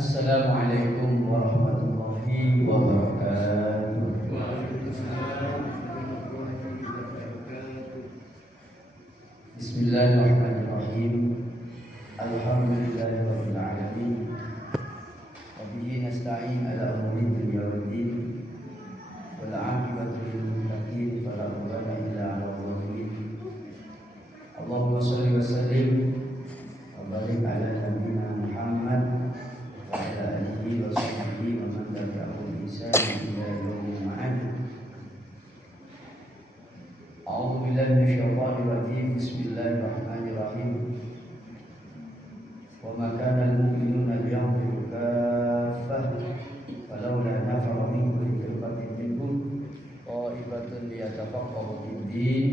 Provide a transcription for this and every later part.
Assalamualaikum warahmatullahi wabarakatuh. Bismillahirrahmanirrahim. Alhamdulillahirabbil alamin. Wa bihi nasta'in ala umuri dunya waddin. Wal 'aqibatu lil muttaqin fala udwana illa 'alal zalimin. Allahumma shalli wa sallim wa barik ala nabiyyina Muhammad wa ala alihi wa sahbihi wa man tabi'ahum bi ihsan ila yaumil ma'ad. A'udzu billahi minasyaitonir rajim. Bismillahirrahmanirrahim. Wa ma kana al-mu'minuna liya'budu kaffah falawla nafara min kulli firqatin minhum ta'ifatun liyatafaqahu fid-din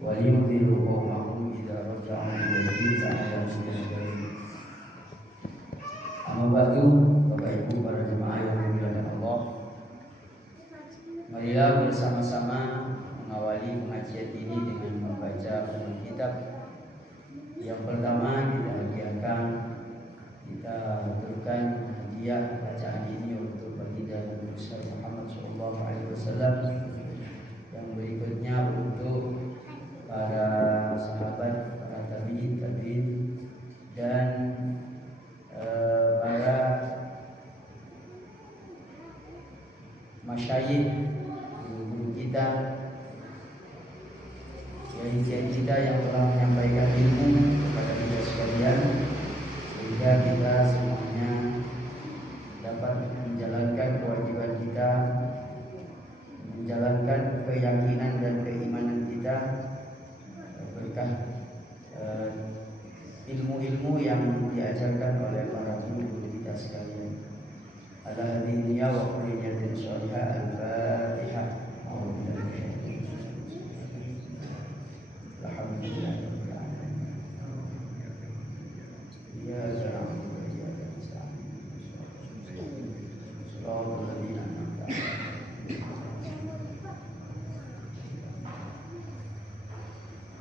wa liyunziru qawmahum idza raja'u ilaihim ta'ala muslimin. Amma ba'du, Bapak Ibu para jemaah yang dimuliakan Allah, marilah bersama-sama mengawali pengajian ini dengan membaca kitab. Yang pertama kita hadiahkan, kita aturkan hadiah bacaan ini untuk baginda Nabi Muhammad SAW. Yang berikutnya untuk para sahabat, para tabi'in, dan para masyayikh, guru-guru kita, kiai-kiai kita yang telah menyampaikan ilmu kepada kita sekalian, sehingga kita semuanya dapat menjalankan kewajiban kita, menjalankan keyakinan dan keimanan kita berkah ilmu-ilmu yang diajarkan oleh para guru kita sekalian. Ala hadiniya wa kulliyatin sholihah. Al-Fatihah. Alhamdulillah. Ya Rabbi, ya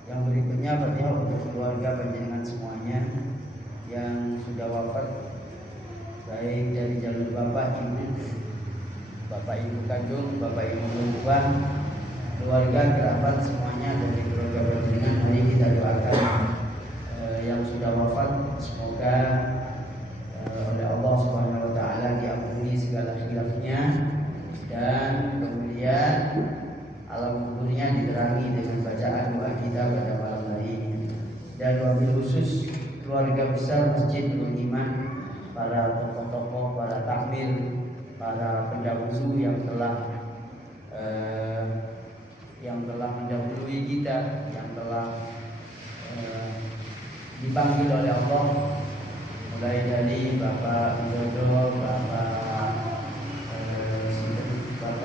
Yang berikutnya Fatihah untuk keluarga panjenengan semuanya yang sudah wafat, baik dari jalur bapak ibu kandung, bapak ibu perempuan, keluarga kerabat semuanya dari keluarga panjenengan. Mari kita doakan yang sudah wafat, semoga oleh Allah Subhanahu wa taala diampuni segala khilafnya dan kemudian alam kuburnya diterangi dengan bacaan doa kita pada malam hari ini. Dan wabil khusus keluarga besar Masjid Nurul Iman, para tokoh-tokoh, para takmir, para pendahulu yang telah mendahului kita, yang telah dipanggil oleh Allah, mulai dari Bapak Widodo, Bapak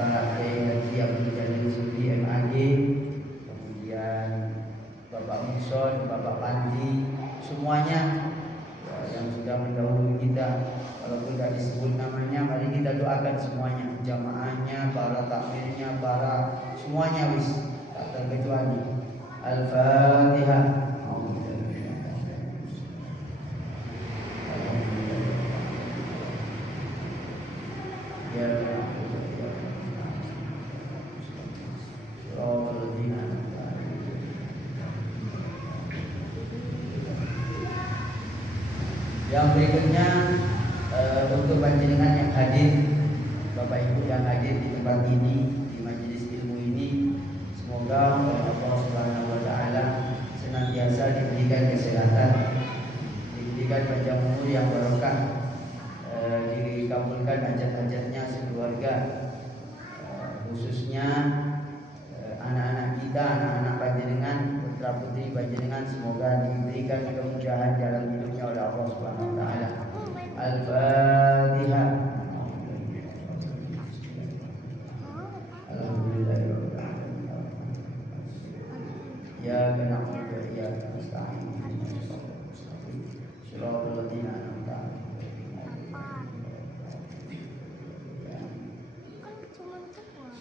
Haji Abdul Jalil Sudi MAG, kemudian Bapak Muson, Bapak Pandi, semuanya yang sudah mendahului kita. Walaupun tidak disebut namanya, mari kita doakan semuanya, jamaahnya, para takmirnya, para semuanya wis tak terkecuali. Al-Fatihah. Yang berikutnya untuk panjenengan yang hadir, Bapak Ibu yang hadir di tempat ini, di majelis ilmu ini, semoga Allah Subhanahu wa taala senantiasa diberikan kesehatan, diberikan panjang umur yang barokah, dikabulkan hajat-hajatnya sekeluarga, khususnya anak-anak kita, anak-anak panjenengan, putra putri panjenengan, semoga diberikan kemudahan jalan hidupnya oleh Allah Subhanahu wa taala. Al-Fatihah. Alhamdulillahirabbil alamin. Ya na'budu wa iyyaka nasta'in. Shiratal ladzina an'amta 'alaihim.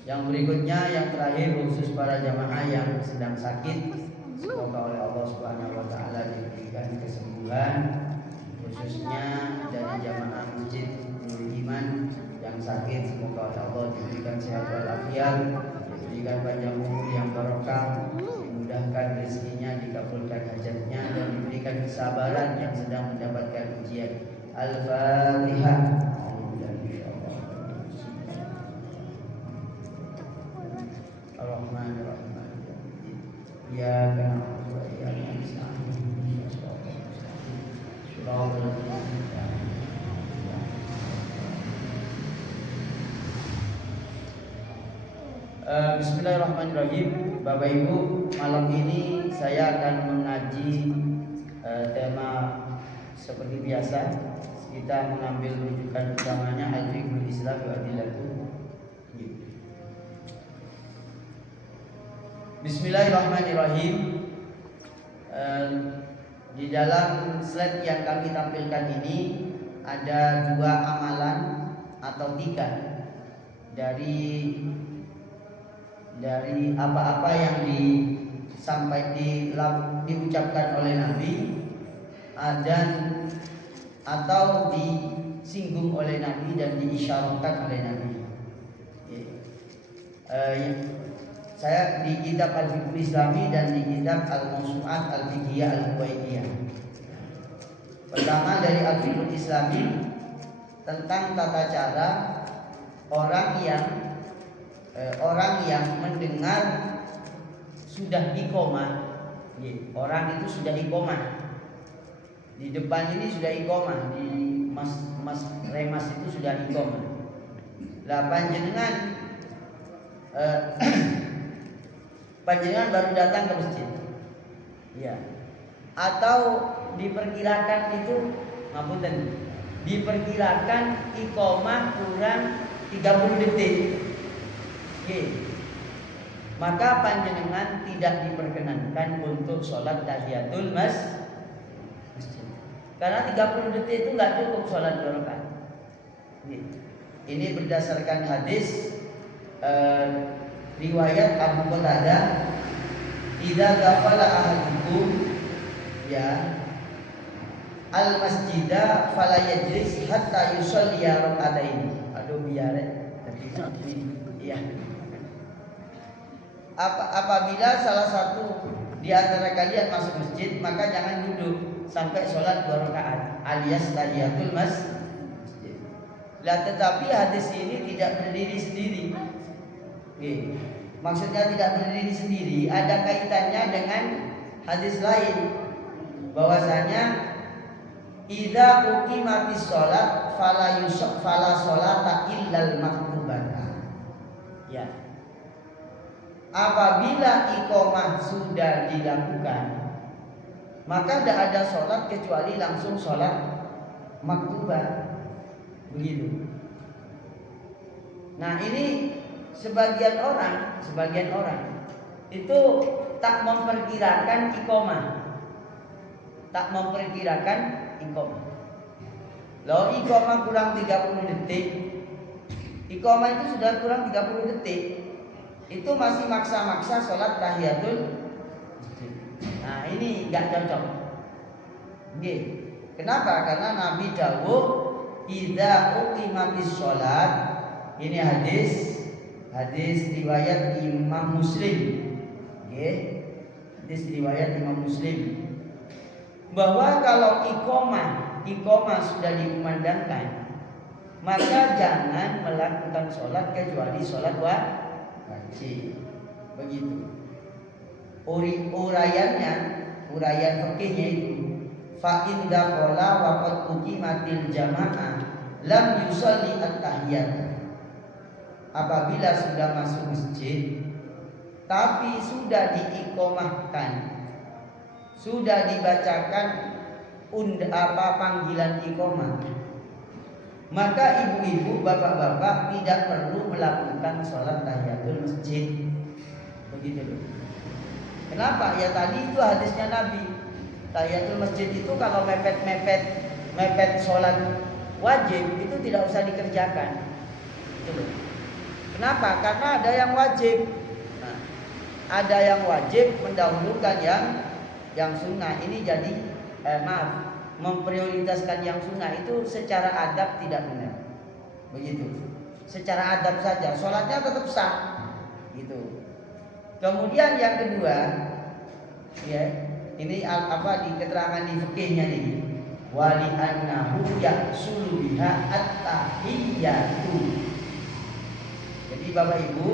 Yang berikutnya, yang terakhir, khusus para jamaah yang sedang sakit, semoga oleh Allah Subhanahu wa taala diberikan kesembuhan, khususnya dari jamaah masjid kesabaran yang sedang mendapatkan ujian. Al-Fatihah. Ya kan Bismillahirrahmanirrahim. Bapak Ibu, malam ini saya akan mengaji tema seperti biasa. Kita mengambil rujukan utamanya Al-Fiqhul Islam wa Adillatuh. Bismillahirrahmanirrahim. Di dalam slide yang kami tampilkan ini ada 2 amalan atau 3 dari apa-apa yang diucapkan oleh Nabi dan atau disinggung oleh Nabi dan diisyaratkan oleh Nabi. Saya di kitab Al-Fiqhul Islami dan di kitab Al-Mawsu'at Al-Fiqhiyah Al-Kuwaitiyah. Pertama dari Al-Fiqhul Islami tentang tata cara orang yang mendengar sudah iqomah. Orang itu sudah iqomah. Di depan ini sudah iqomah, di mas remas itu sudah iqomah. Lah panjenengan baru datang ke masjid. Ya. Atau diperkirakan itu diperkirakan iqomah kurang 30 detik. Maka panjenengan tidak diperkenankan untuk sholat tahiyatul masjid. Karena 30 detik itu nggak cukup sholat 2 rakaat. Ini berdasarkan hadis riwayat Abu Qatadah, "Idza ghafala ahadukum al-masjida fala yajlis hatta yusalli rak'atain." Aduh biar ya. Apabila salah satu di antara kalian masuk masjid, maka jangan duduk sampai sholat 2 rakaat alias tahiyatul masjid. Tetapi hadis ini tidak berdiri sendiri. Maksudnya tidak berdiri sendiri, ada kaitannya dengan hadis lain bahwasanya idza uqimatis shalat fala sholata illal maktubata. Ya. Apabila iqomah sudah dilakukan, maka tidak ada sholat kecuali langsung sholat maktubah. Begitu. Nah ini sebagian orang itu tak memperkirakan iqomah. Loh iqomah kurang 30 detik. Iqomah itu sudah kurang 30 detik. Itu masih maksa-maksa sholat tahiyatul masjid. Nah ini nggak cocok. Kenapa? Karena Nabi dawuh idza uqimatis sholat. Ini hadis riwayat Imam Muslim. Hadis riwayat Imam Muslim bahwa kalau iqomah sudah dikumandangkan, maka jangan melakukan sholat kecuali sholat wajib. Begitu. Uraian fikihnya itu fa in dakhala wa qad uqimatil jamaah lam yusalli at-tahiyat. Apabila sudah masuk masjid tapi sudah diiqomahkan, sudah dibacakan panggilan iqomah, maka ibu-ibu, bapak-bapak tidak perlu melakukan sholat tahiyatul masjid. Begitu loh. Kenapa? Ya tadi itu hadisnya Nabi. Tahiyatul masjid itu kalau mepet sholat wajib itu tidak usah dikerjakan. Gitu loh. Kenapa? Karena ada yang wajib. Nah, ada yang wajib mendahulukan yang sunnah. Ini jadi memprioritaskan yang sunnah itu secara adab tidak benar. Begitu. Secara adab saja, sholatnya tetap sah. Gitu. Kemudian yang kedua, Ini di keterangan di fikihnya nih. Wali annahu yahsulu biha at-tahiyyatu. Jadi Bapak Ibu,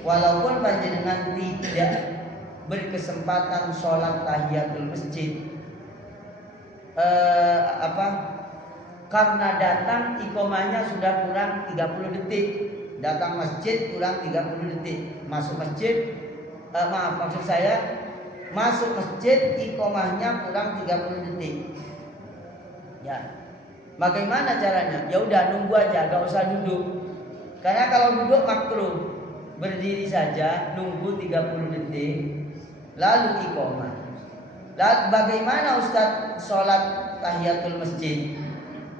walaupun panjenengan tidak berkesempatan sholat tahiyatul masjid, karena datang iqomahnya sudah kurang 30 detik, datang masjid kurang 30 detik, masuk masjid, maksud saya masuk masjid iqomahnya kurang 30 detik. Ya, bagaimana caranya? Ya udah nunggu aja, gak usah duduk. Karena kalau duduk makruh, berdiri saja nunggu 30 detik, lalu iqomah. Lalu bagaimana Ustaz sholat tahiyatul masjid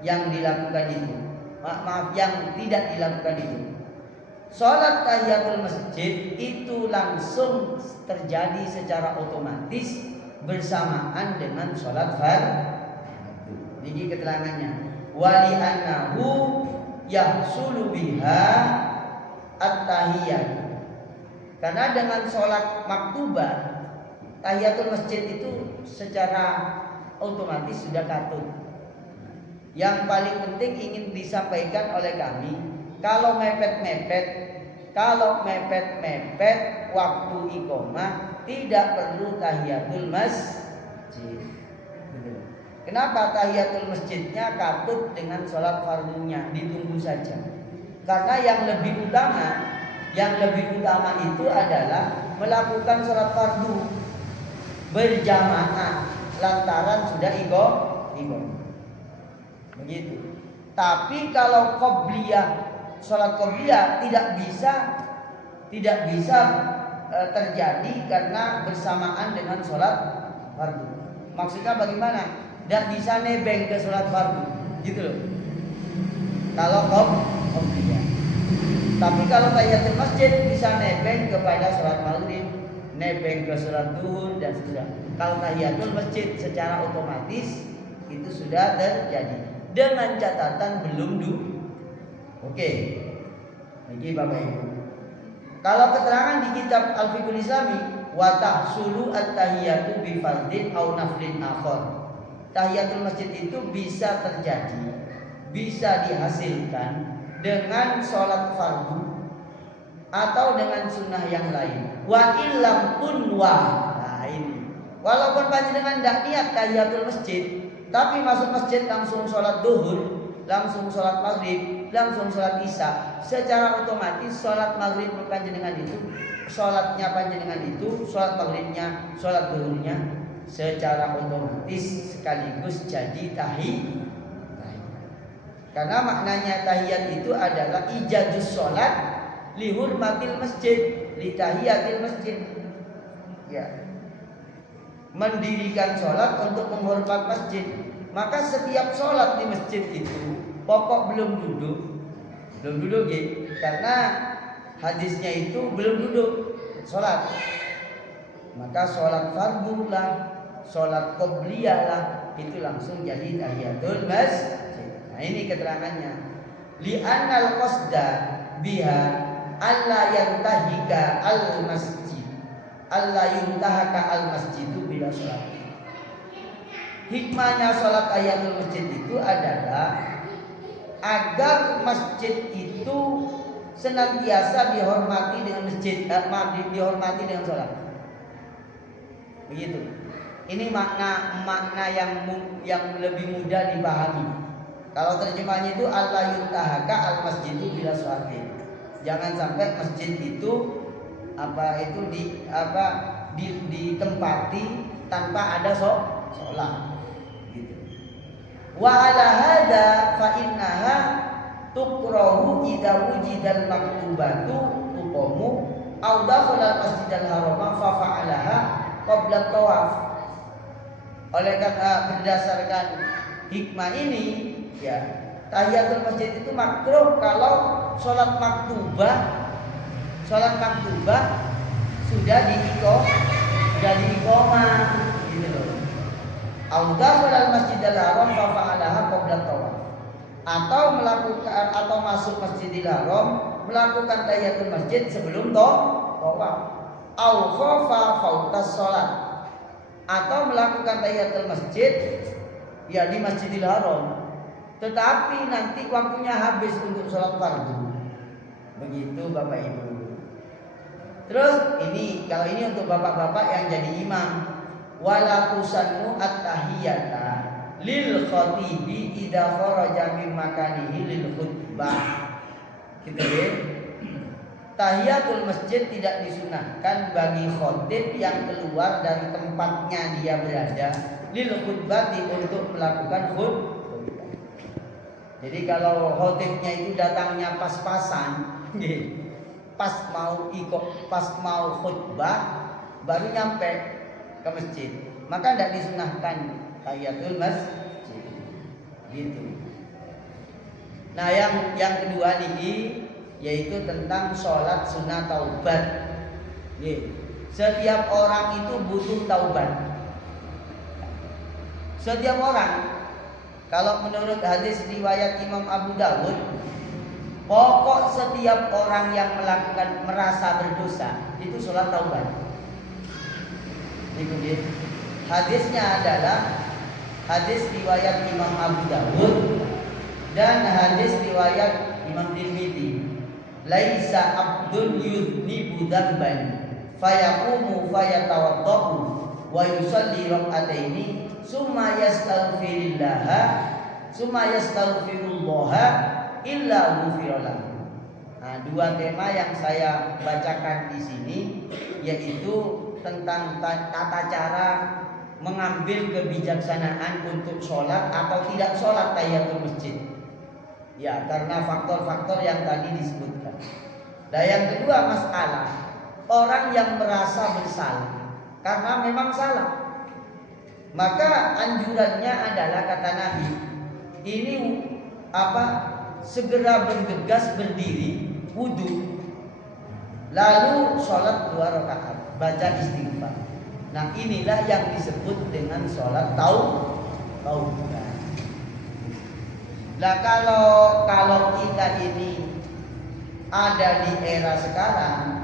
yang dilakukan itu? Maaf, yang tidak dilakukan itu. Sholat tahiyatul masjid itu langsung terjadi secara otomatis bersamaan dengan sholat fardu. Ini keterangannya. Wali annahu yahsulu biha at-tahiyyah. Karena dengan sholat maktubah tahiyatul masjid itu secara otomatis sudah katut. Yang paling penting ingin disampaikan oleh kami, kalau mepet-mepet waktu iqomah tidak perlu tahiyatul masjid. Kenapa tahiyatul masjidnya katut dengan sholat fardunya, ditunggu saja. Karena yang lebih utama itu adalah melakukan sholat fardu berjamaah lantaran sudah iqomah. Begitu. Tapi kalau sholat qobliyah tidak bisa terjadi karena bersamaan dengan sholat fardu. Maksudnya bagaimana? Dan bisa nebeng ke sholat fardu, gitu loh. Kalau qobliyah. Tapi kalau tahiyatul masjid bisa nebeng kepada sholat maghrib, nebeng ke sholat zuhur dan sudah. Kalau tahiyatul masjid secara otomatis itu sudah terjadi dengan catatan belum dulu. Oke. Lagi Bapak Ibu. Kalau keterangan di kitab Al-Fiqhul Islami, wa tahsulu at-tahiyatu bi fardin aw naflin akhar. Tahiyatul masjid itu bisa terjadi, bisa dihasilkan dengan sholat fardu atau dengan sunnah yang lain. Wa illam tunwa. Nah ini. Walaupun panjenengan tidak niat tahiyatul masjid, tapi masuk masjid langsung sholat duhur, langsung sholat maghrib, langsung sholat isya, secara otomatis sholat maghrib panjenengan itu, sholatnya panjenengan itu, sholat maghribnya, sholat duhurnya, secara otomatis sekaligus jadi tahiyat. Karena maknanya tahiyat itu adalah ijazus sholat lihurmatil masjid, li tahiyatil masjid. Ya, mendirikan sholat untuk menghormat masjid. Maka setiap sholat di masjid itu pokok belum duduk gitu. Karena hadisnya itu belum duduk sholat. Maka sholat fardu lah, sholat qobliyah lah, itu langsung jadi tahiyatul masjid. Nah ini keterangannya. Li'annal qasda biha alla yantahika al masjid, alla yuntahaka al masjidu bila sholat. Hikmahnya sholat tahiyatul masjid itu adalah agar masjid itu senantiasa dihormati dengan dihormati dengan sholat. Begitu. Ini makna yang lebih mudah dipahami. Kalau terjemahnya itu alla yuntahaka al masjidu bila sholatin. Jangan sampai masjid itu ditempati tanpa ada sholat. Gitu. Wa ala hada fa innaha tukrahu idza wujidal maktubatu tuqamu aw dakhala masjidal harama fa fa'alaha qabla tawaf. Oleh karena berdasarkan hikmah ini, ya, tahiyatul masjid itu makruh kalau sholat maktubah sudah diiqomah, gitu loh. Au dakhala masjidal haram fa fa'alaha qabla tawaf. Atau masuk Masjidil Haram melakukan tahiyatul masjid sebelum tawaf. Au khafa fautas sholat, atau melakukan tahiyatul masjid ya di Masjidil Haram, tetapi nanti waktunya habis untuk sholat fardu. Begitu Bapak Ibu. Terus ini kalau ini untuk bapak-bapak yang jadi imam, wala tusannu at-tahiyata lil khatibi idza kharaja min makanihi lil khutbah. Gitu ya. Tahiyatul masjid tidak disunahkan bagi khatib yang keluar dari tempatnya dia berada lil khutbah untuk melakukan khutbah. Jadi kalau khatibnya itu datangnya pas-pasan, pas mau khutbah baru nyampe ke masjid, maka tidak disunahkan tahiyatul masjid. Gitu. Nah, yang kedua nih yaitu tentang sholat sunnah taubat. Setiap orang itu butuh taubat. Setiap orang. Kalau menurut hadis riwayat Imam Abu Dawud, pokok setiap orang yang merasa berdosa itu sholat taubat. Itu hadisnya adalah hadis riwayat Imam Abu Dawud dan hadis riwayat Imam Tirmidzi. Laisa abdun yudnibu dzamban fayaqumu fayatawaddau wa yusalli rak'ataini summa yastaghfirullah illa ghufira lahu. Nah, dua tema yang saya bacakan di sini yaitu tentang tata cara mengambil kebijaksanaan untuk sholat atau tidak sholat tahiyatul masjid. Ya, karena faktor-faktor yang tadi disebutkan. Dan yang kedua masalah orang yang merasa bersalah karena memang salah, maka anjurannya adalah kata Nabi ini segera bergegas berdiri wudu lalu sholat 2 rakaat baca istighfar. Nah, inilah yang disebut dengan sholat taubat. Nah, kalau kita ini ada di era sekarang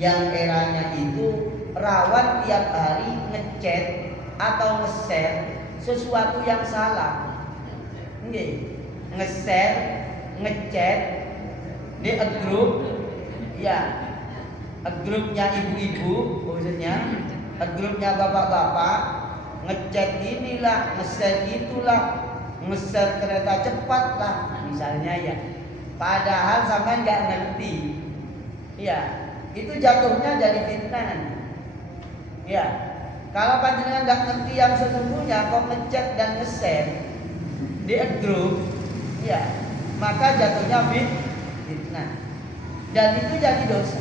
yang eranya itu rawan tiap hari ngechat atau nge-share sesuatu yang salah. Nge-share, ngechat di grup, ya, grupnya ibu-ibu, maksudnya grupnya bapak-bapak, ngechat inilah, nge-share itulah, nge-share kereta cepat lah, misalnya ya. Padahal sampai nggak ngerti, ya, itu jatuhnya jadi fitnah. Ya, kalau panjenengan nggak ngerti yang sesungguhnya, kok ngechat dan nge-share di grup, ya, maka jatuhnya fitnah, dan itu jadi dosa.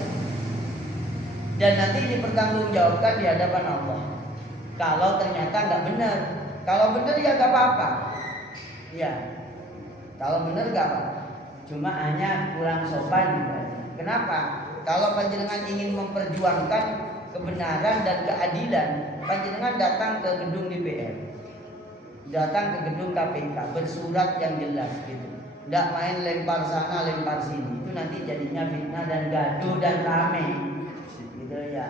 Dan nanti dipertanggungjawabkan di hadapan Allah. Kalau ternyata nggak benar, kalau benar ya nggak apa-apa. Ya, kalau benar nggak apa-apa. Cuma hanya kurang sopan. Kenapa? Kalau panjenengan ingin memperjuangkan kebenaran dan keadilan, panjenengan datang ke gedung DPR, datang ke gedung KPK, bersurat yang jelas gitu. Nggak main lempar sana lempar sini, itu nanti jadinya fitnah dan gaduh dan rame, gitu ya.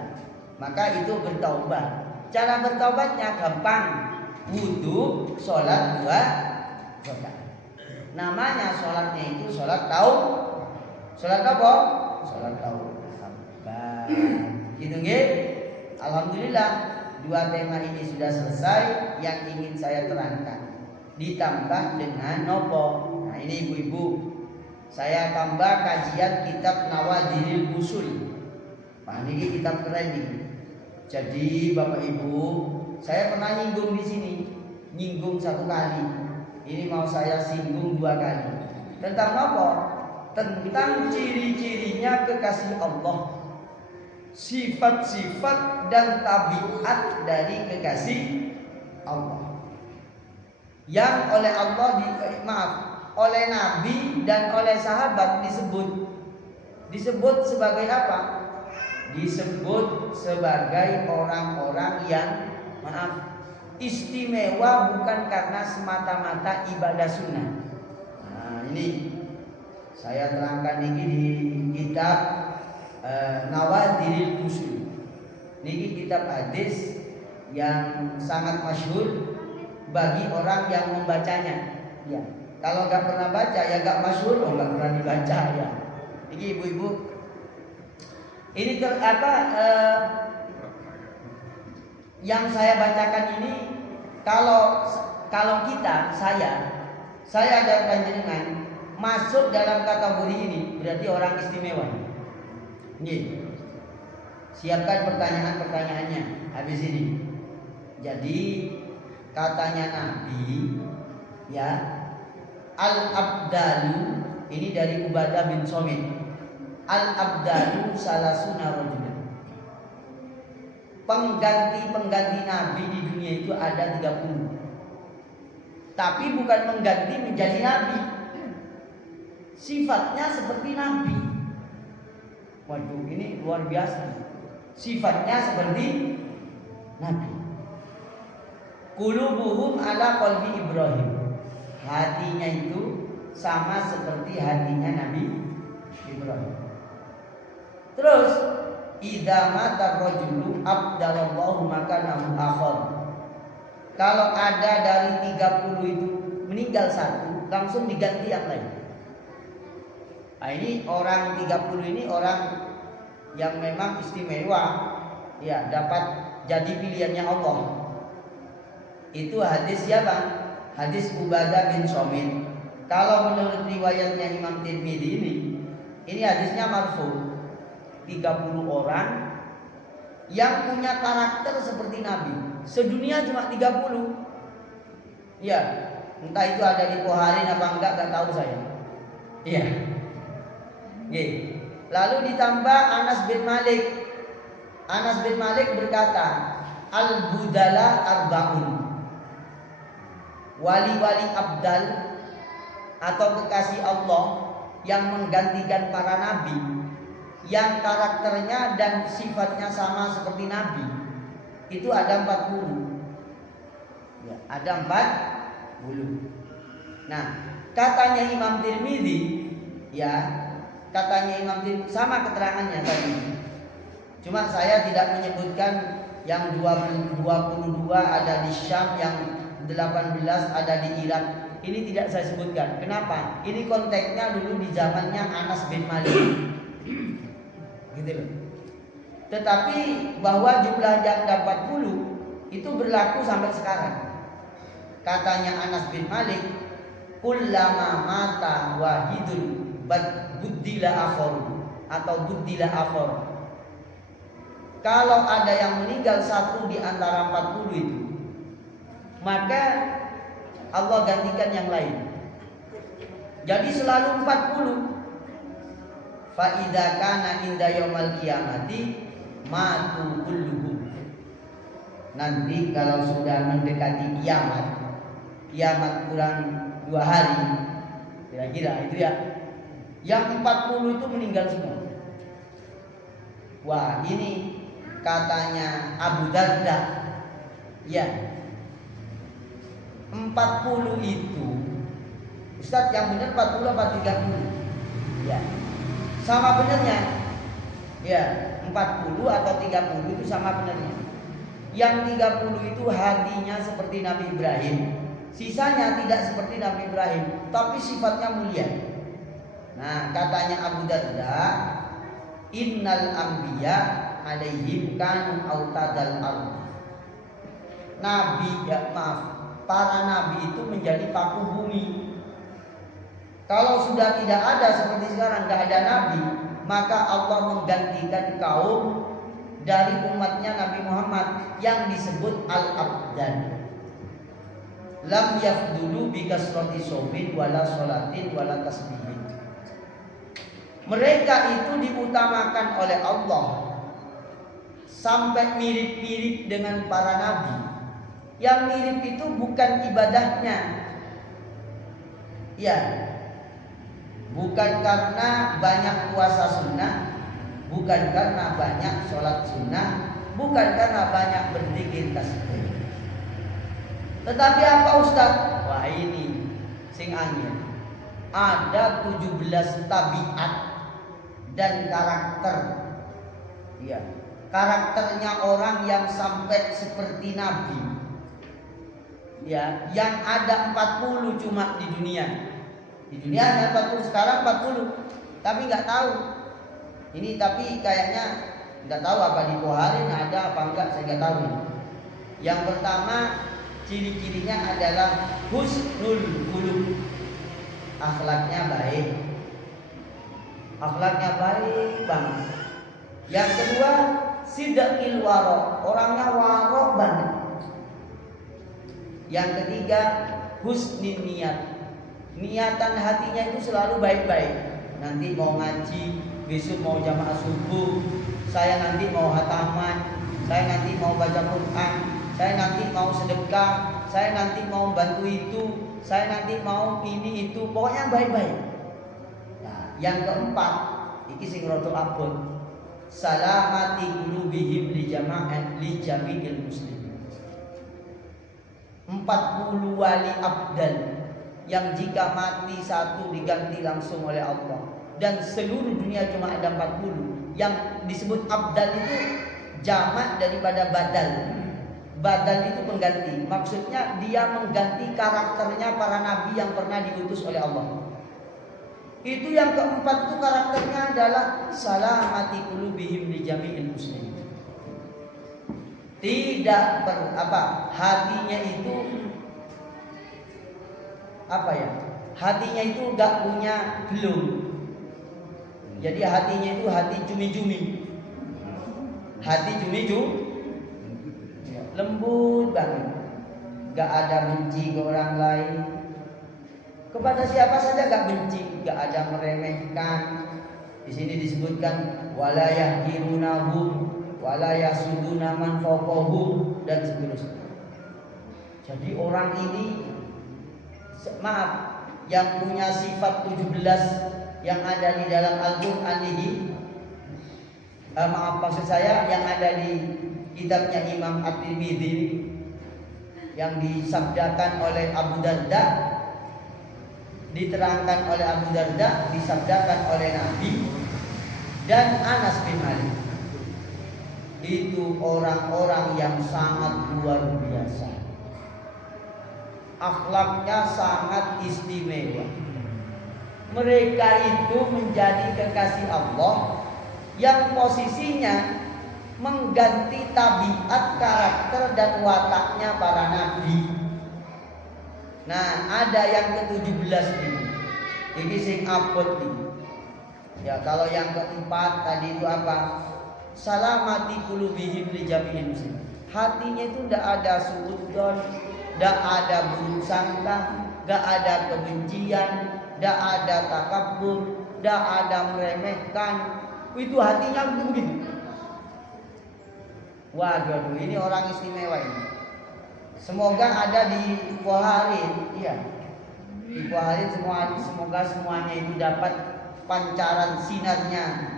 Maka itu bertaubat. Cara bertaubatnya gampang, wudu, sholat 2 rakaat. Namanya sholatnya itu sholat sholat apa? Sholat taubat. Gitu nggih. Alhamdulillah 2 tema ini sudah selesai yang ingin saya terangkan. Ditambah dengan nopo. Nah, ini ibu-ibu, saya tambah kajian kitab Nawadiril Usul. Nah, ini kitab keren nih. Jadi Bapak Ibu, saya pernah nyinggung di sini, nyinggung 1 kali. Ini mau saya singgung 2 kali. Tentang apa? Tentang ciri-cirinya kekasih Allah, sifat-sifat dan tabiat dari kekasih Allah yang oleh Allah oleh Nabi dan oleh sahabat disebut sebagai apa? Disebut sebagai orang-orang yang istimewa bukan karena semata-mata ibadah sunnah. Nah, ini saya terangkan ini di kitab Nawadiril Usul. Niki kitab hadis yang sangat masyhur bagi orang yang membacanya. Ya, kalau nggak pernah baca ya nggak masyhur, nggak pernah dibaca ya. Ini ibu-ibu, ini yang saya bacakan ini kalau kita saya dan panjenengan masuk dalam kategori ini berarti orang istimewa. Nih, siapkan pertanyaan-pertanyaannya habis ini. Jadi katanya Nabi, ya, al-abdalu ini dari Ubadah bin Somit. Al-abdalu salasuna rajulan. Pengganti Nabi di dunia itu ada 30. Tapi bukan mengganti menjadi Nabi. Sifatnya seperti Nabi. Waduh, ini luar biasa. Sifatnya seperti Nabi. Qulubuhum ala qalbi Ibrahim. Hatinya itu sama seperti hatinya Nabi Ibrahim. Terus idza mata rajulu abdalallahu makanahu akhar. Kalau ada dari 30 itu meninggal satu, langsung diganti yang lain. Nah, ini orang 30 ini orang yang memang istimewa, ya, dapat jadi pilihannya Allah. Itu hadis siapa? Hadis Ubadah bin Somit. Kalau menurut riwayatnya Imam Tirmidzi ini hadisnya marfu. 30 orang yang punya karakter seperti Nabi. Sedunia cuma 30. Ya, entah itu ada di Bukhari apa enggak tahu saya. Iya. Lalu ditambah Anas bin Malik. Anas bin Malik berkata, al-budala arba'un. Wali-wali abdal atau kekasih Allah yang menggantikan para nabi, yang karakternya dan sifatnya sama seperti Nabi, itu ada 40. Ya, ada 40. Nah, katanya Imam Tirmidzi, ya, katanya Imam Tirmidzi sama keterangannya tadi. Cuma saya tidak menyebutkan yang 22 ada di Syam, yang 18 ada di Irak. Ini tidak saya sebutkan. Kenapa? Ini konteksnya dulu di zamannya Anas bin Malik. Gitu loh. Tetapi bahwa jumlah yang 40 itu berlaku sampai sekarang. Katanya Anas bin Malik, kullama mata wahidun buddila akhor atau buddila akhor. Kalau ada yang meninggal satu di antara 40 itu, maka Allah gantikan yang lain. Jadi selalu 40. Fa idza kana inda yaumil qiyamati matu kulluhum. Nanti kalau sudah mendekati kiamat kurang 2 hari, kira-kira itu ya, yang 40 itu meninggal semua. Wah, ini katanya Abu Darda, ya, 40 itu, Ustaz yang benar 40 apa 30? Ya, sama benernya. Ya, 40 atau 30 itu sama benernya. Yang 30 itu hatinya seperti Nabi Ibrahim, sisanya tidak seperti Nabi Ibrahim, tapi sifatnya mulia. Nah, katanya Abu Darda, innal anbiya alaihim kanu autadal ardh. Para nabi itu menjadi paku bumi. Kalau sudah tidak ada seperti sekarang, tidak ada nabi, maka Allah menggantikan kaum dari umatnya Nabi Muhammad yang disebut al-abdan. Lam yafdulu bikasrati sobin wala sholatin wala tasbihin. Mereka itu diutamakan oleh Allah sampai mirip-mirip dengan para nabi. Yang mirip itu bukan ibadahnya, ya, bukan karena banyak puasa sunnah, bukan karena banyak sholat sunnah, bukan karena banyak berzikir tasbih. Tetapi apa Ustaz? Wah, ini sing angin. Ada 17 tabiat dan karakter, ya, karakternya orang yang sampai seperti Nabi. Ya, yang ada 40 cuma di dunia. Di dunia hanya 40, sekarang 40. Tapi nggak tahu. Ini tapi kayaknya nggak tahu apa di Bukhari ada apa enggak, saya nggak tahu. Yang pertama, ciri-cirinya adalah husnul khuluq. Akhlaknya baik. Akhlaknya baik banget. Yang kedua, sidqil wara, orangnya waro banget. Yang ketiga, husnin niat. Niatan hatinya itu selalu baik-baik. Nanti mau ngaji, besok mau jamaah subuh, saya nanti mau hataman, saya nanti mau baca Quran, saya nanti mau sedekah, saya nanti mau bantu itu, saya nanti mau ini itu, pokoknya baik-baik. Nah, yang keempat, iki sing rada abot. Salamati qulubihim li jama'at li jami'il muslimin. 40 wali abdal yang jika mati satu diganti langsung oleh Allah, dan seluruh dunia cuma ada 40. Yang disebut abdal itu jamak daripada badal. Badal itu pengganti, maksudnya dia mengganti karakternya para nabi yang pernah diutus oleh Allah. Itu yang keempat itu karakternya adalah salamati qulubihim li jami'il muslimin. Tidak hatinya itu hatinya itu gak punya belum. Jadi hatinya itu hati cumi-cumi. Hati cumi-cumi, lembut banget. Gak ada benci ke orang lain. Kepada siapa saja gak benci, gak ada meremehkan. Di sini disebutkan wala yahqirunahum wala yasuduna man fawqahum dan seterusnya. Jadi orang ini yang punya sifat 17 yang ada di dalam Al-Qur'an ini, maksud saya yang ada di kitabnya Imam At-Tirmidzi yang disabdakan oleh Abu Darda, diterangkan oleh Abu Darda, disabdakan oleh Nabi dan Anas bin Malik. Itu orang-orang yang sangat luar biasa. Akhlaknya sangat istimewa. Mereka itu menjadi kekasih Allah yang posisinya mengganti tabiat, karakter dan wataknya para nabi. Nah, ada yang ke-17 ini. Ini sing abot ini. Ya, kalau yang keempat tadi itu apa? Salamati qulubihim li jami'il muslimin. Hatinya itu tidak ada suudzon, tidak ada buruk sangka, tidak ada kebencian, tidak ada takabur, tidak ada meremehkan. Itu hatinya begitu. Waduh, ini orang istimewa ini. Semoga ada di Bukhari, iya. Di Bukhari semoga semuanya itu dapat pancaran sinarnya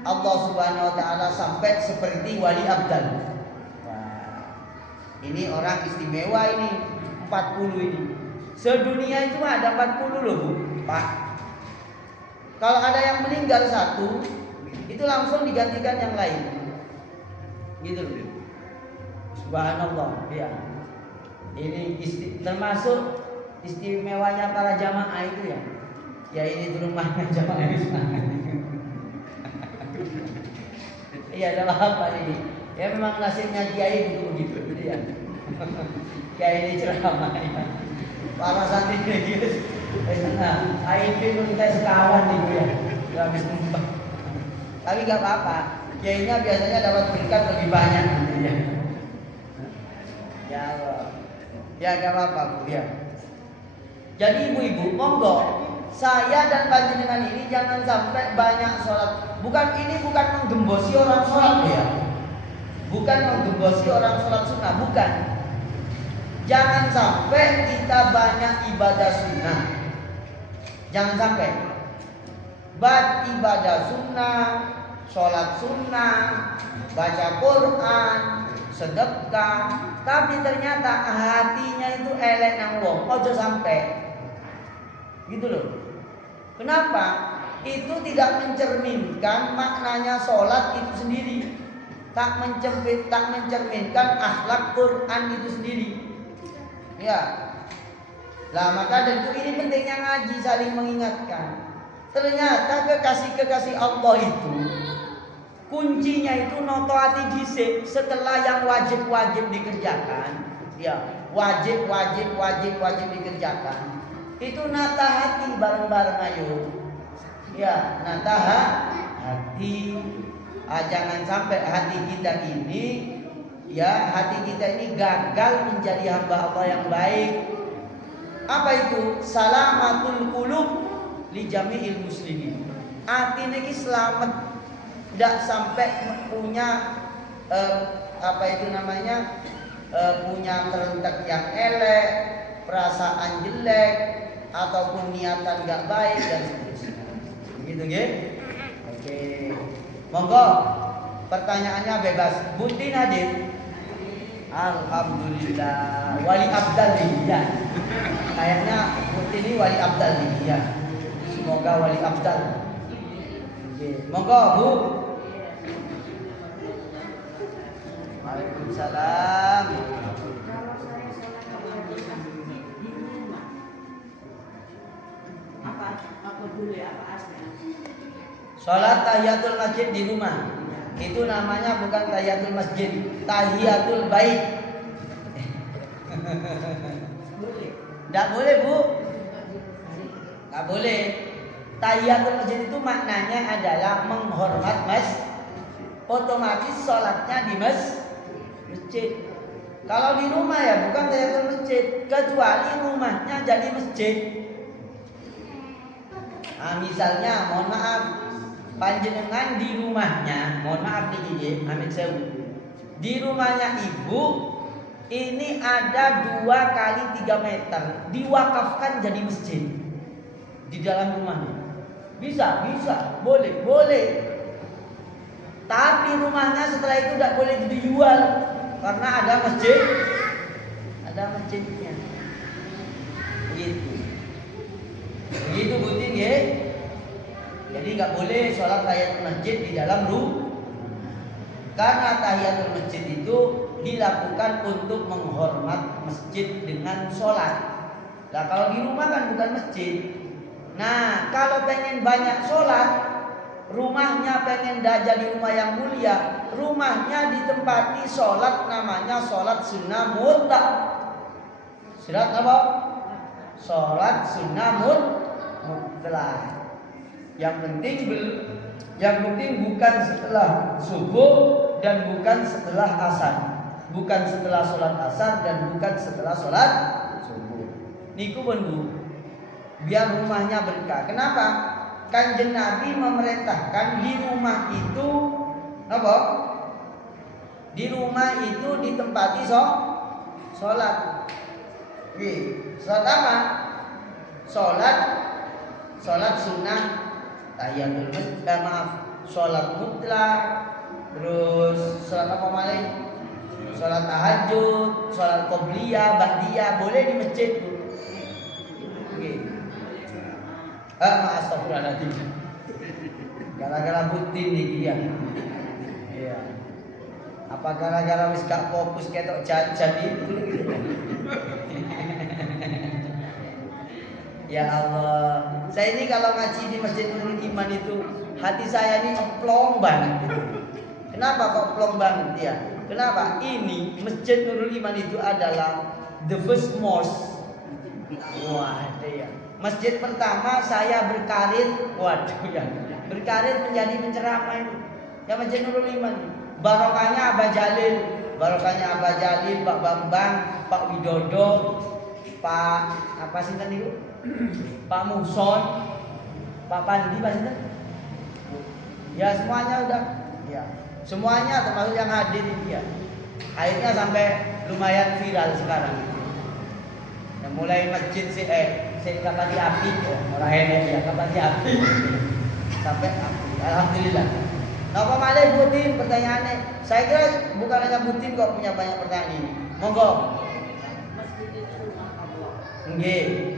Allah Subhanahu wa taala sampai seperti wali abdal. Ini orang istimewa ini 40 ini. Sedunia itu ada 40 loh, Bu. Pak. Kalau ada yang meninggal satu, itu langsung digantikan yang lain. Gitu loh. Subhanallah, ya. Ini termasuk istimewanya para jamaah itu ya. Ya ini di rumahnya jamaah ini. Iya, ada apa ini? Ya memang nasibnya kiai begitu ya. Kiai ini ceramah ya. Para santri gitu. Nah, AIP pun kita sekawan gitu ya. Gak habis numpang. Tapi gak apa-apa. Kiainya biasanya dapat berkat lebih banyak gitu ya. Ya Allah. Ya gak apa-apa Bu ya. Jadi ibu-ibu, monggo saya dan panjenengan ini jangan sampai banyak sholat. Bukan menggembosi orang sholat ya. Bukan menggembosi orang sholat sunnah, bukan. Jangan sampai kita banyak ibadah sunnah. Jangan sampai ibadah sunnah, sholat sunnah, baca Quran, sedekah, tapi ternyata hatinya itu elek nang wong. Ojo sampai. Gitu loh. Kenapa? Itu tidak mencerminkan maknanya sholat itu sendiri. tak mencerminkan akhlak Quran itu sendiri. Ya. Lah maka dari itu ini pentingnya ngaji, saling mengingatkan. Ternyata kekasih-kekasih Allah itu kuncinya itu noto hati dhisik setelah yang wajib-wajib dikerjakan. Ya, wajib dikerjakan. Itu nata hati bareng-bareng ayo. Ya, nata hati. Jangan sampai hati kita ini gagal menjadi hamba Allah yang baik. Apa itu? Salamatul qulub li jami'il muslimin. Hati ini selamat, tidak sampai punya punya kerentak yang elek, perasaan jelek, ataupun niatan gak baik dan seterusnya. Begitu ya? Oke. Monggo, pertanyaannya bebas. Butin hadir. Alhamdulillah. Wali Abdal ya. Kayaknya Butin ini wali Abdal ya. Semoga wali Abdal. Oke. Monggo Bu. Waalaikumsalam. Apa boleh apa asli? Salat tahiyatul masjid di rumah. Itu namanya bukan tahiyatul masjid, tahiyatul bait. Enggak boleh, Bu. Enggak boleh. Tahiyatul masjid itu maknanya adalah menghormat otomatis sholatnya di masjid. Kalau di rumah ya bukan tahiyatul masjid, kecuali rumahnya jadi masjid. Misalnya, mohon maaf, panjenengan di rumahnya, mohon maaf nih, amit sewu. Di rumahnya ibu ini ada 2 kali 3 meter, diwakafkan jadi masjid di dalam rumahnya. Bisa, boleh. Tapi rumahnya setelah itu tidak boleh dijual karena ada masjidnya. Begitu Butin ya. Jadi nggak boleh sholat tahiyatul masjid di dalam rumah. Karena tahiyatul masjid itu dilakukan untuk menghormat masjid dengan sholat. Nah kalau di rumah kan bukan masjid. Nah kalau pengen banyak sholat, rumahnya pengen jadi rumah yang mulia, rumahnya ditempati sholat namanya sholat sunnah mutlak. Sholat apa? Sholat sunnah mutlak. Yang penting bukan setelah subuh dan bukan setelah asar, bukan setelah sholat asar dan bukan setelah sholat subuh. Niku pun Bu, biar rumahnya berkah. Kenapa? Kanjeng Nabi memerintahkan di rumah itu apa? Di rumah itu ditempati sholat. Sholat apa? Sholat sunnah tahiyatul masjid, sholat mutlak, terus sholat apa lagi? Sholat tahajud, sholat qobliyah, ba'diyah, boleh di masjid Bu. Astagfirullahaladzim. Gara-gara Butin nih dia. Iya. Apa gara-gara wis gak fokus ketok jajan itu? Ya Allah, saya ini kalau ngaji di Masjid Nurul Iman itu hati saya ini plong banget. Kenapa kok plong banget ya? Kenapa? Ini Masjid Nurul Iman itu adalah the first mosque. Wah, ya. Masjid pertama saya berkarir, berkarir menjadi penceramah ini. Ya Masjid Nurul Iman. Barokahnya Abah Jalil, Pak Bambang, Pak Widodo, Pak apa sih tadi itu? Pak Muson, Pak Pandi, Pak Sinten? Ya semuanya udah, ya semuanya termasuk yang hadir ini ya. Akhirnya sampai lumayan viral sekarang. Ya, mulai masjid kapan di api, orang ini ya kapan di api, sampai api. Alhamdulillah. Napa malih Butin pertanyaannya? Saya kira bukan hanya Butin kok punya banyak pertanyaan ini. Monggo. Masjid itu rumah Allah. Nggih.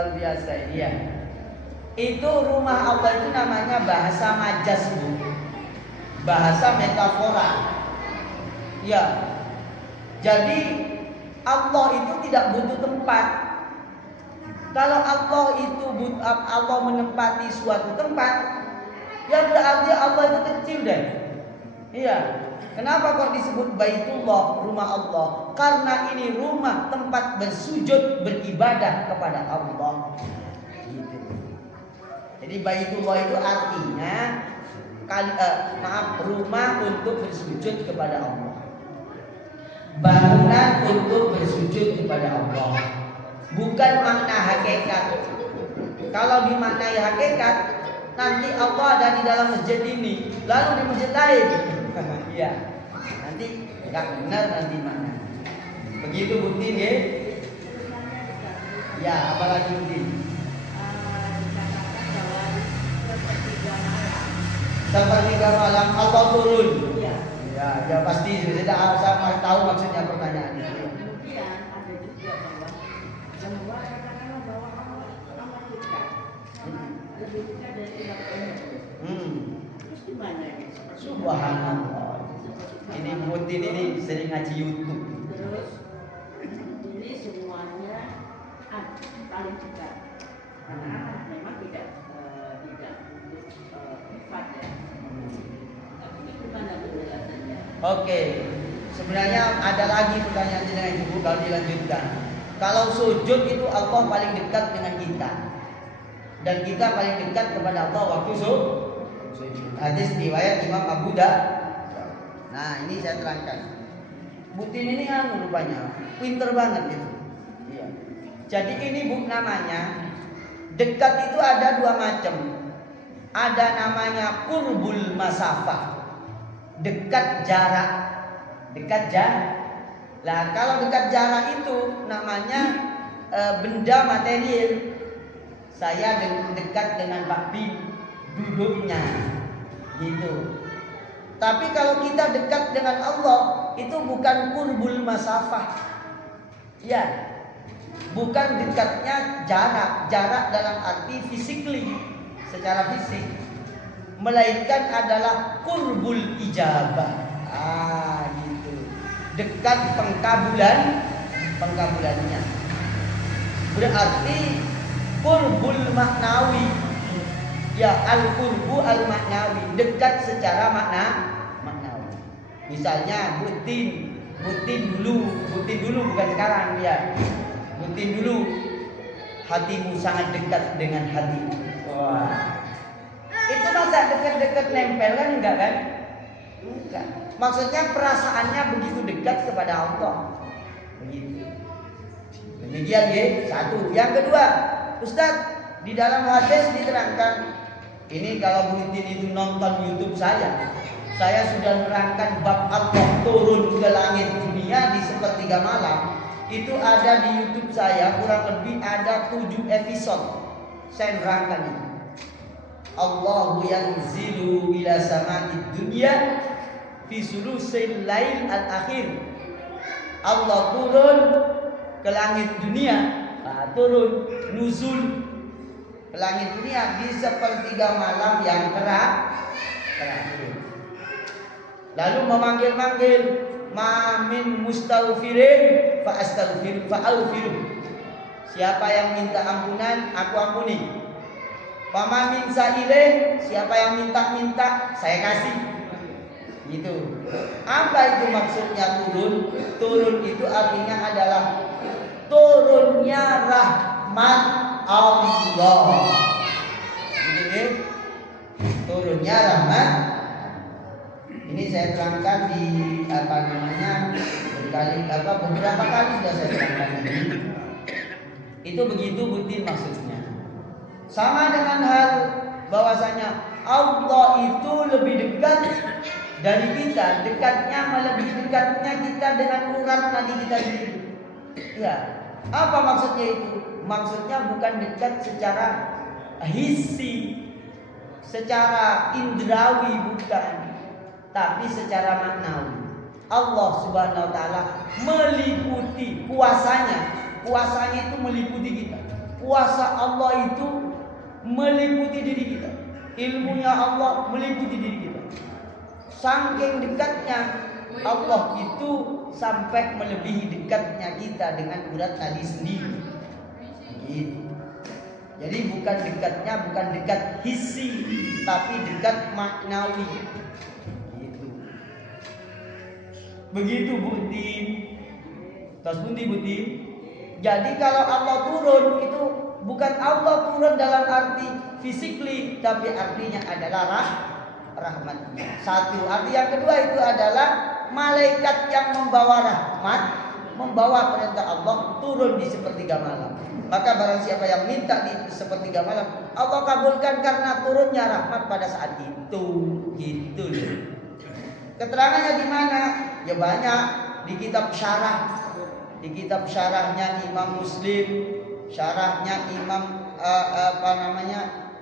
luar biasa ini ya. Itu rumah Allah itu namanya bahasa majaz, Bu. Bahasa metafora. Ya. Jadi Allah itu tidak butuh tempat. Kalau Allah menempati suatu tempat, ya berarti Allah itu kecil deh. Iya. Kenapa kok disebut Baitullah, rumah Allah? Karena ini rumah tempat bersujud, beribadah kepada Allah. Gitu. Jadi Baitullah itu artinya rumah untuk bersujud kepada Allah. Bangunan untuk bersujud kepada Allah. Bukan makna hakikat. Kalau dimaknai hakikat, nanti Allah ada di dalam masjid ini, lalu di masjid lain. Iya. Nanti nggak benar nanti makna. Begitu Butin ya? Ya, apalagi Butin? Sepertiga malam Allah turun. Ya pasti sudah sama tahu maksudnya pertanyaan itu. Kemudian ada juga bahwa katakanlah bahwa Allah dekat, lebih dekat dari terus gimana ini? Subhanallah. Ini Putin ini sering ngaji YouTube. Terus ini semuanya paling dekat. Karena memang tidak privat ya. Tapi gimana penjelasannya? Oke. Sebenarnya ada lagi pertanyaan dengan Ibu kalau dilanjutkan. Kalau sujud itu Allah paling dekat dengan kita. Dan kita paling dekat kepada Allah waktu sujud. Hadis riwayat Imam Abu Dawud. Nah, ini saya terangkan. Butin ini kan rupanya pinter banget gitu. Iya. Jadi ini namanya dekat itu ada dua macam. Ada namanya qurbul masafah. Dekat jarak. Dekat jarak. Lah, kalau dekat jarak itu namanya benda material. Saya dekat dengan Pak Bin, duduknya gitu. Tapi kalau kita dekat dengan Allah, itu bukan qurbul masafah. Ya. Bukan dekatnya jarak dalam arti physically, secara fisik. Melainkan adalah qurbul ijabah. Gitu. Dekat pengkabulannya. Berarti qurbul maknawi. Ya, al-qurbu al-maknawi, dekat secara maknawi. Misalnya Butin dulu bukan sekarang ya. Butin dulu hatimu sangat dekat dengan hati. Wah. Itu masa dekat-dekat nempel kan enggak kan? Enggak. Maksudnya perasaannya begitu dekat kepada Allah. Begitu. Demikian ya, satu. Yang kedua, Ustaz, di dalam hadis diterangkan, ini kalau Butin itu nonton YouTube saya sudah menerangkan bab Allah turun ke langit dunia di sepertiga malam. Itu ada di YouTube saya, kurang lebih ada 7 episode. Saya menerangkan itu. Allahu yanzilu ila sama'id dunya fi sulusil lail al-akhir. Allah turun ke langit dunia, turun nuzul ke langit dunia di sepertiga malam yang terakhir. Lalu memanggil-manggil, ma min mustaghfirin fa aghfiru. Siapa yang minta ampunan, aku ampuni. Fama min sa'ilin, siapa yang minta, saya kasih. Gitu. Apa itu maksudnya turun? Turun itu artinya adalah turunnya rahmat Allah. Gitu. Turunnya rahmat. Ini saya terangkan di beberapa kali sudah saya terangkan ini. Itu begitu Butin maksudnya. Sama dengan hal bahwasanya Allah itu lebih dekat dari kita, lebih dekatnya kita dengan urat nadi kita sendiri. Ya, apa maksudnya itu? Maksudnya bukan dekat secara hissi, secara indrawi bukan, tapi secara maknawi. Allah Subhanahu wa taala meliputi kuasanya itu meliputi kita. kuasa Allah itu meliputi diri kita. Ilmunya Allah meliputi diri kita. Saking dekatnya Allah itu sampai melebihi dekatnya kita dengan urat nadi sendiri. Gitu. Jadi bukan dekatnya, bukan dekat hissi, tapi dekat maknawi. Gitu. Begitu Butin. Tas Buti. Jadi kalau Allah turun itu bukan Allah turun dalam arti physically, tapi artinya adalah rahmatnya. Satu. Arti yang kedua itu adalah malaikat yang membawa rahmat, membawa perintah Allah turun di sepertiga malam. Maka barang siapa yang minta di sepertiga malam, Allah kabulkan karena turunnya rahmat pada saat itu. Gitu loh. Keterangannya di mana? Ya banyak di kitab syarah. Di kitab syarahnya Imam Muslim, syarahnya Imam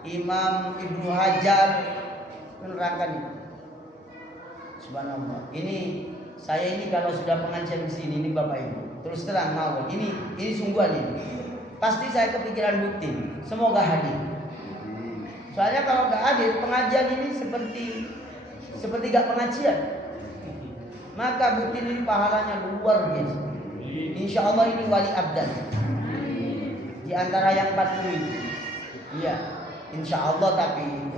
Imam Ibnu Hajar menerangkan ini. Subhanallah. Saya ini kalau sudah pengajian di sini ini Bapak Ibu, terus terang mau ini sungguhan ini. Pasti saya kepikiran Butin. Semoga hadir. Soalnya kalau nggak hadir, pengajian ini seperti gak pengajian. Maka Butin ini pahalanya luar biasa. Insya Allah ini wali abdan di antara yang 40. Iya, insya Allah tapi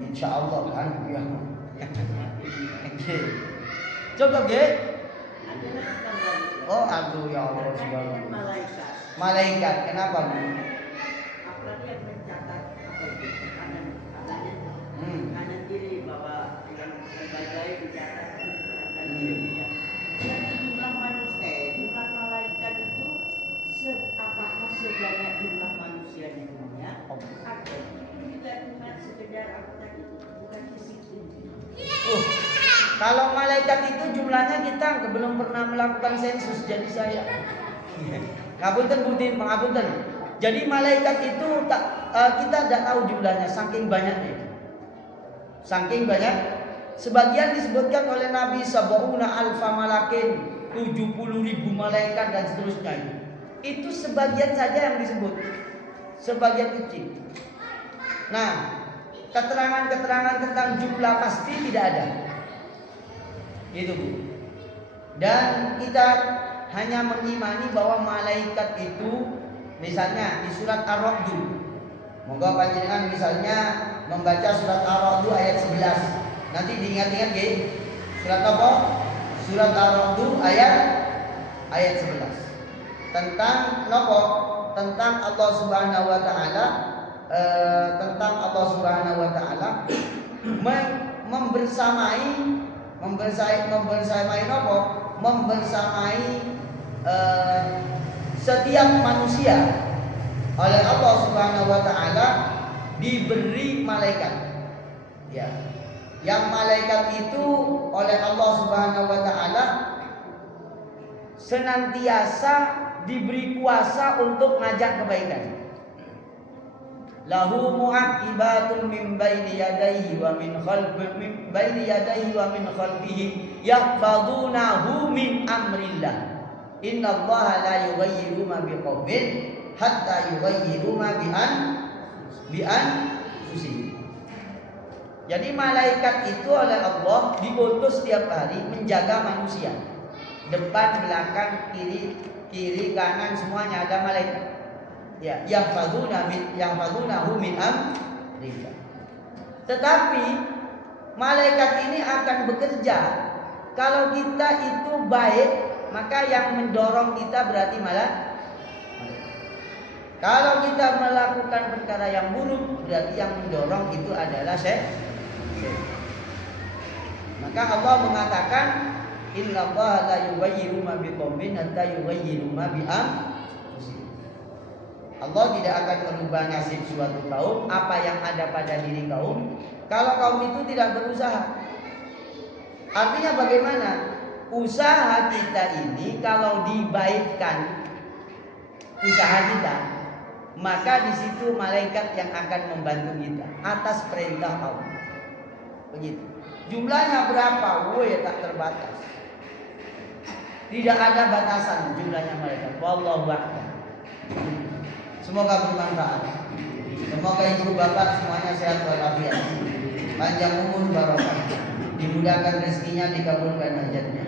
insya Allah kan ya. Coba ge. Oh aduh ya Allah subhanallah. Malaikat kenapa Bu? Apalagi yang mencatat apa itu kanan kiri bahwa yang baik dicatat kanan kiri. Jumlah manusia, jumlah malaikat itu apakah sebanyak jumlah manusia di dunia? Atau tidak cuma sekedar apa tadi? Bukan fisik ini. Kalau malaikat itu jumlahnya kita belum pernah melakukan sensus, jadi saya. Ngapunten Budin, pengapunten. Jadi malaikat itu kita tidak tahu jumlahnya, saking banyaknya. Saking banyak. Sebagian disebutkan oleh Nabi sab'una alfa malakin, 70.000 malaikat dan seterusnya. Itu sebagian saja yang disebut, sebagian kecil. Nah, keterangan-keterangan tentang jumlah pasti tidak ada. Itu Bu. Dan kita hanya mengimani bahwa malaikat itu misalnya di surat Ar-Ra'd. Moga panjenengan misalnya membaca surat Ar-Ra'd ayat 11. Nanti diingat-ingat ya. Surat apa? Surat Ar-Ra'd ayat 11. Tentang apa? Tentang Allah Subhanahu wa taala membersamai apa? Membersamai setiap manusia oleh Allah Subhanahu wa taala diberi malaikat. Ya. Yang malaikat itu oleh Allah Subhanahu wa taala senantiasa diberi kuasa untuk ngajak kebaikan. Lahu mu'aqibatun min baini yadayhi wa min khalfihi yahfazunahu min amrillah. Innallaha la yughayyiru ma biqaumin hatta yughayyiru ma bi anfusihim. Jadi malaikat itu oleh Allah diutus setiap hari menjaga manusia. Depan, belakang, kiri, kanan semuanya ada malaikat. Ya, yang fadhunahu min amrillah. Tetapi malaikat ini akan bekerja kalau kita itu baik, maka yang mendorong kita berarti malah. Kalau kita melakukan perkara yang buruk, berarti yang mendorong itu adalah setan. Maka Allah mengatakan innallaha la yughayyiru ma biqaumin hatta yughayyiru ma bi anfusihim. Allah tidak akan merubah nasib suatu kaum apa yang ada pada diri kaum kalau kaum itu tidak berusaha. Artinya bagaimana? Usaha kita ini kalau dibaikkan usaha kita, maka di situ malaikat yang akan membantu kita atas perintah Allah. Begitu. Jumlahnya berapa? Ya tak terbatas. Tidak ada batasan jumlahnya malaikat. Wallahu a'lam. Semoga bermanfaat. Semoga ibu bapak semuanya sehat walafiat, panjang umur barokah, dimudahkan rezekinya, dikabulkan hajatnya,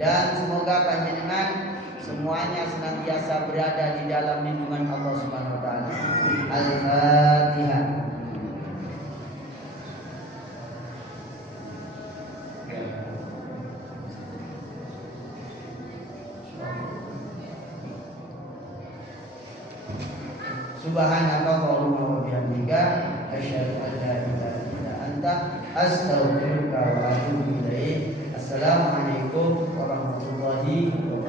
dan semoga panjenengan semuanya senantiasa berada di dalam lindungan Allah Subhanahu wa taala. Al-Fatihah. Subhanakallahumma wa bihamdika asyhadu an la ilaha illa anta astaghfiruka wa atubu ilaik. Assalamualaikum warahmatullahi wabarakatuh.